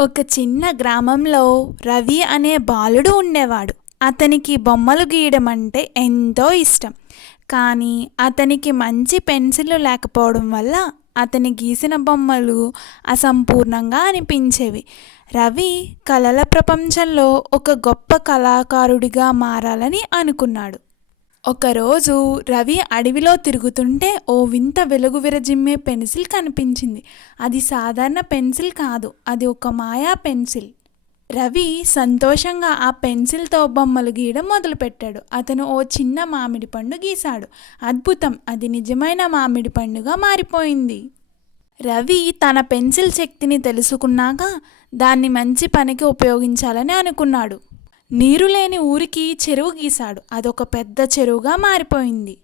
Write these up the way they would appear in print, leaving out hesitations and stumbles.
ఒక చిన్న గ్రామంలో రవి అనే బాలుడు ఉండేవాడు. అతనికి బొమ్మలు గీయడం అంటే ఎంతో ఇష్టం. కానీ అతనికి మంచి పెన్సిళ్ళు లేకపోవడం వల్ల అతని గీసిన బొమ్మలు అసంపూర్ణంగా అనిపించేవి. రవి కళల ప్రపంచంలో ఒక గొప్ప కళాకారుడిగా మారాలని అనుకున్నాడు. ఒకరోజు రవి అడవిలో తిరుగుతుంటే ఓ వింత వెలుగు విరజిమ్మే పెన్సిల్ కనిపించింది. అది సాధారణ పెన్సిల్ కాదు, అది ఒక మాయా పెన్సిల్. రవి సంతోషంగా ఆ పెన్సిల్తో బొమ్మలు గీయడం మొదలుపెట్టాడు. అతను ఓ చిన్న మామిడి పండు గీశాడు. అద్భుతం! అది నిజమైన మామిడి పండుగా మారిపోయింది. రవి తన పెన్సిల్ శక్తిని తెలుసుకున్నాక దాన్ని మంచి పనికి ఉపయోగించాలని అనుకున్నాడు. నీరు లేని ఊరికి చెరువు గీశాడు. అదొక పెద్ద చెరువుగా మారిపోయింది.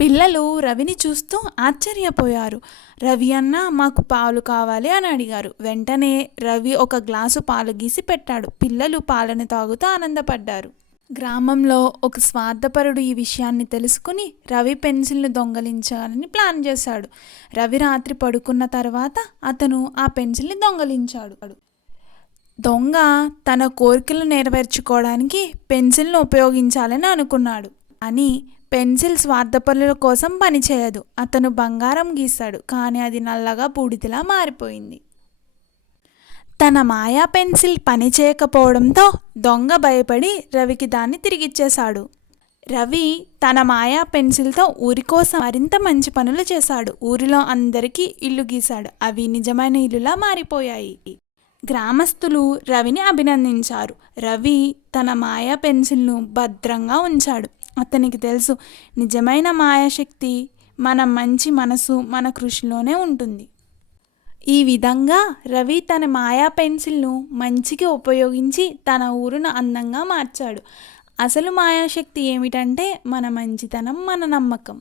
పిల్లలు రవిని చూస్తూ ఆశ్చర్యపోయారు. రవి అన్న, మాకు పాలు కావాలి అని అడిగారు. వెంటనే రవి ఒక గ్లాసు పాలు గీసి పెట్టాడు. పిల్లలు పాలను తాగుతూ ఆనందపడ్డారు. గ్రామంలో ఒక స్వార్థపరుడు ఈ విషయాన్ని తెలుసుకుని రవి పెన్సిల్ను దొంగలించాలని ప్లాన్ చేశాడు. రవి రాత్రి పడుకున్న తర్వాత అతను ఆ పెన్సిల్ని దొంగలించాడు. దొంగ తన కోరికలు నెరవేర్చుకోవడానికి పెన్సిల్ను ఉపయోగించాలని అనుకున్నాడు. అని పెన్సిల్ స్వార్థపరుల కోసం పనిచేయదు. అతను బంగారం గీశాడు, కానీ అది నల్లగా బూడిదలా మారిపోయింది. తన మాయా పెన్సిల్ పని చేయకపోవడంతో దొంగ భయపడి రవికి దాన్ని తిరిగిచ్చేశాడు. రవి తన మాయా పెన్సిల్తో ఊరి కోసం మరింత మంచి పనులు చేశాడు. ఊరిలో అందరికీ ఇల్లు గీశాడు. అవి నిజమైన ఇల్లులా మారిపోయాయి. గ్రామస్తులు రవిని అభినందించారు. రవి తన మాయా పెన్సిల్ను భద్రంగా ఉంచాడు. అతనికి తెలుసు, నిజమైన మాయాశక్తి మన మంచి మనసు, మన కృషిలోనే ఉంటుంది. ఈ విధంగా రవి తన మాయా పెన్సిల్ను మంచిగా ఉపయోగించి తన ఊరును అందంగా మార్చాడు. అసలు మాయాశక్తి ఏమిటంటే మన మంచితనం, మన నమ్మకం.